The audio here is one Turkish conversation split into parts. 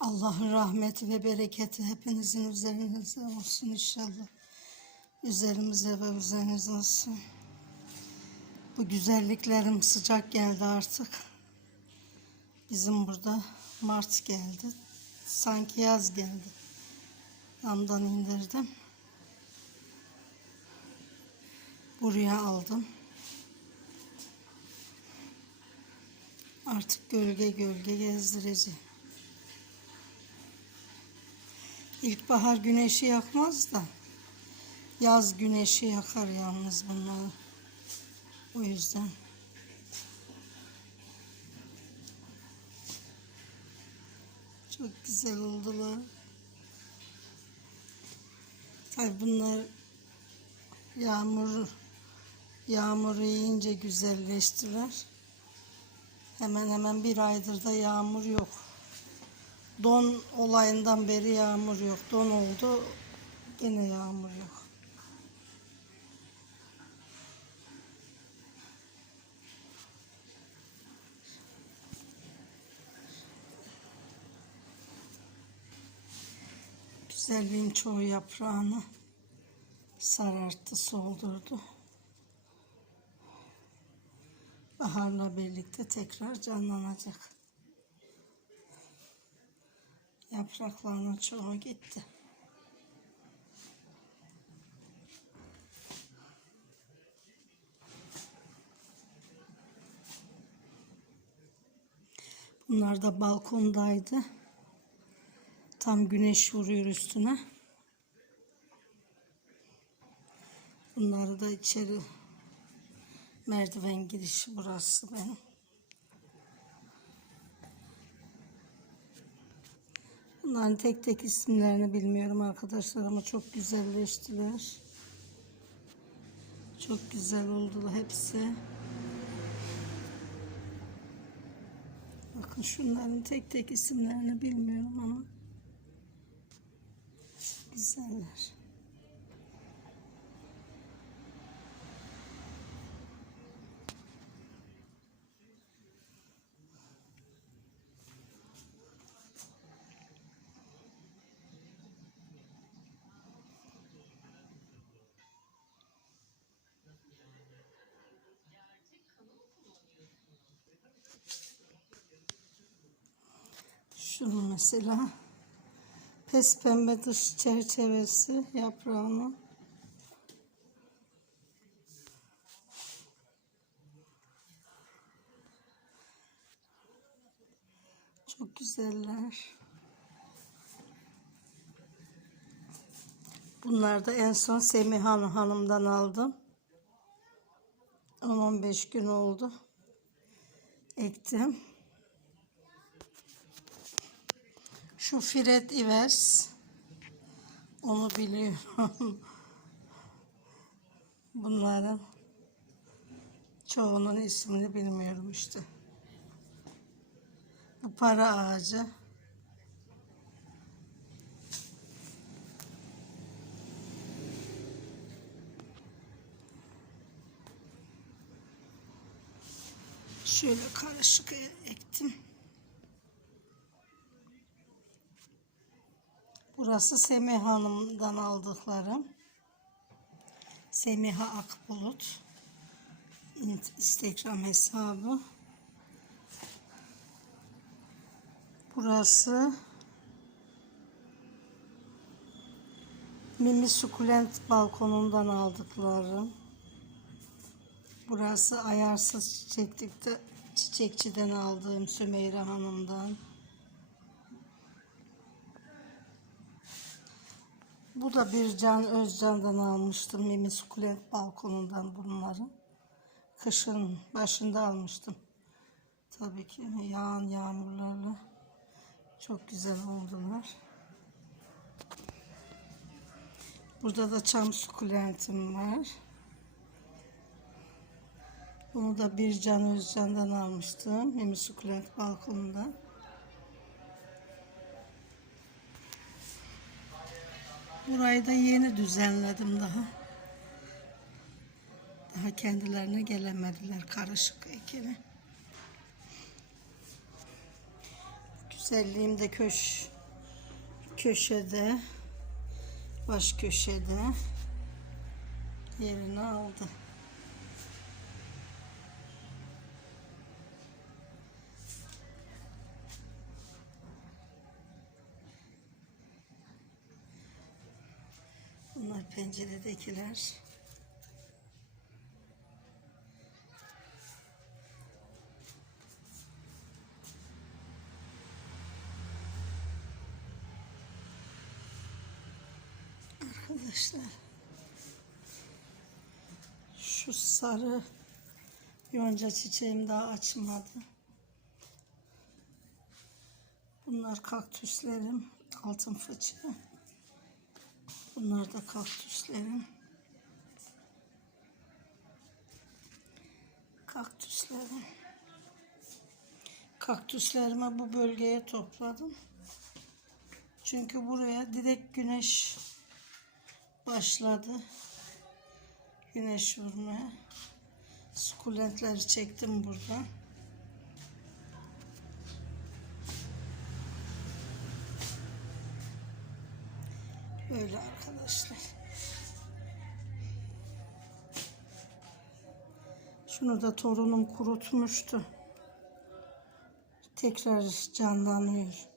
Allah'ın rahmeti ve bereketi hepinizin üzerinize olsun inşallah. Üzerimize ve üzerinize olsun. Bu güzelliklerim sıcak geldi artık. Bizim burada Mart geldi. Sanki yaz geldi. Damdan indirdim. Buraya aldım. Artık gölge gölge gezdireceğim. İlkbahar güneşi yakmaz da yaz güneşi yakar yalnız bunları. O yüzden. Çok güzel oldular. Tabii bunlar yağmur yağmur yiyince güzelleştiler. Hemen hemen bir aydır da yağmur yok. Don olayından beri yağmur yok. Don oldu yine yağmur yok. Güzelliğin çoğu yaprağını sararttı, soldurdu. Baharla birlikte tekrar canlanacak. Yapraklarının çoğu gitti. Bunlar da balkondaydı. Tam güneş vuruyor üstüne. Bunları da içeri merdiven girişi burası benim. Bunların tek tek isimlerini bilmiyorum arkadaşlar ama çok güzelleştiler. Çok güzel oldular hepsi. Bakın şunların tek tek isimlerini bilmiyorum ama güzeller. Şunu mesela pes pembe dış çerçevesi yaprağının çok güzeller. Bunlar da en son Semihan Hanım'dan aldım. 10-15 gün oldu. Ektim. Şu Fred Ivers. Onu biliyorum. Bunların çoğunun ismini bilmiyorum işte. Bu para ağacı. Şöyle karışık ektim. Burası Semih Hanım'dan aldıklarım. Semiha Akbulut. Instagram hesabı. Burası Mimi Sukulent balkonundan aldıklarım. Burası ayarsız çiçeklikte çiçekçiden aldığım Sümeyre Hanım'dan. Bu da bir Can Özcan'dan almıştım. Mimi Sukulent balkonundan bunları. Kışın başında almıştım. Tabii ki yağan yağmurlarla çok güzel oldular. Burada da çam sukulentim var. Bunu da bir Can Özcan'dan almıştım. Mimi sukulent balkonundan. Burayı da yeni düzenledim daha. Daha kendilerine gelemediler karışık ekini. Güzelliğim de köş köşede baş köşede yerini aldı. Bunlar penceredekiler. Arkadaşlar şu sarı yonca çiçeğim daha açmadı. Bunlar kaktüslerim, altın fıçı. Bunlar da kaktüslerim. Kaktüslerim. Kaktüslerimi bu bölgeye topladım. Çünkü buraya direkt güneş başladı. Güneş vurmaya. Sukulentleri çektim burada. Böyle arkadaşlar. Şunu da torunum kurutmuştu. Tekrar canlanıyor.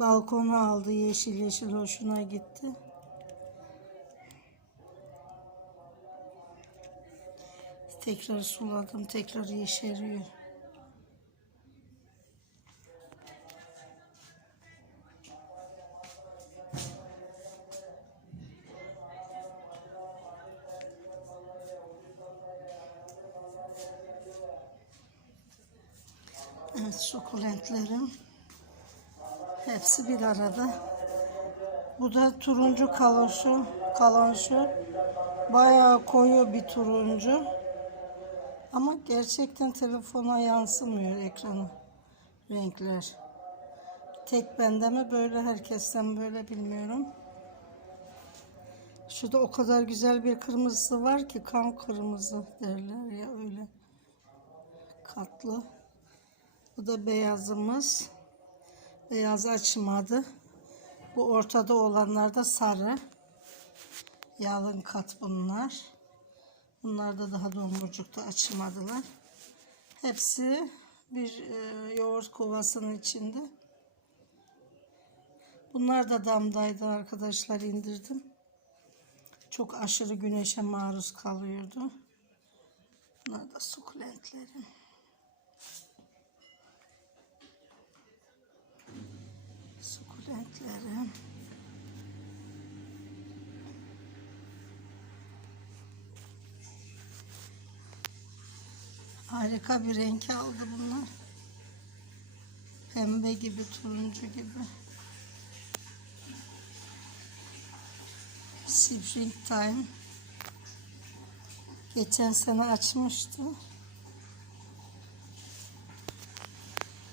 Balkona aldı yeşil yeşil hoşuna gitti. Tekrar suladım, tekrar yeşeriyor. Evet, sukulentlerim hepsi bir arada. Bu da turuncu kalonşu, kalonşu. Bayağı koyu bir turuncu. Ama gerçekten telefona yansımıyor ekranı renkler. Tek bende mi böyle herkesten böyle bilmiyorum. Şurada o kadar güzel bir kırmızısı var ki kan kırmızı derler ya öyle katlı. Bu da beyazımız. Beyaz açmadı. Bu ortada olanlar da sarı. Yalın kat bunlar. Bunlar da daha domburcukta açmadılar. Hepsi bir e, yoğurt kovasının içinde. Bunlar da damdaydı arkadaşlar indirdim. Çok aşırı güneşe maruz kalıyordu. Bunlar da sukulentlerim. Sukulentlerim. Harika bir renk aldı bunlar. Pembe gibi, turuncu gibi. Spring Time. Geçen sene açmıştı.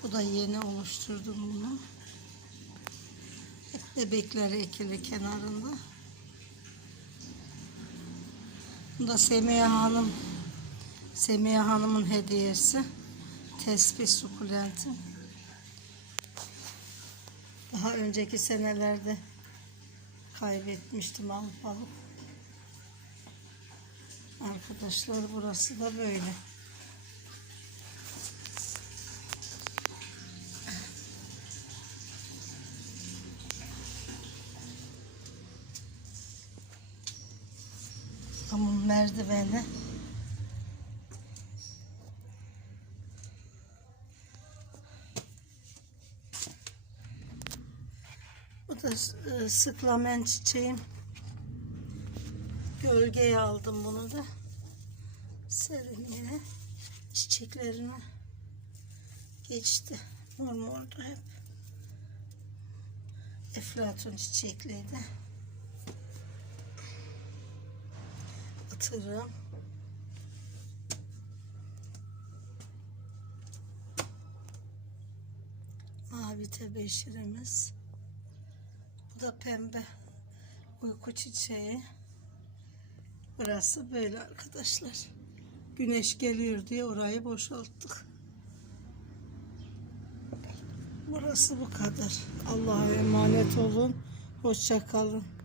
Bu da yeni oluşturdum bunu. Bebekleri ekili kenarında. Bu da Semiye Hanım Semiye Hanım'ın hediyesi. Tespih sukulenti. Daha önceki senelerde kaybetmiştim alıp alıp. Arkadaşlar burası da böyle. Ama merdiveni Bu da e, sıklamen çiçeğim. Gölgeye aldım bunu da. Serin yine. Çiçeklerini geçti. Mor mordu hep. Eflatun çiçekliydi. Atırım. Mavi tebeşirimiz. Bu da pembe uyku çiçeği. Burası böyle arkadaşlar. Güneş geliyor diye orayı boşalttık. Burası bu kadar. Allah'a emanet olun. Hoşça kalın.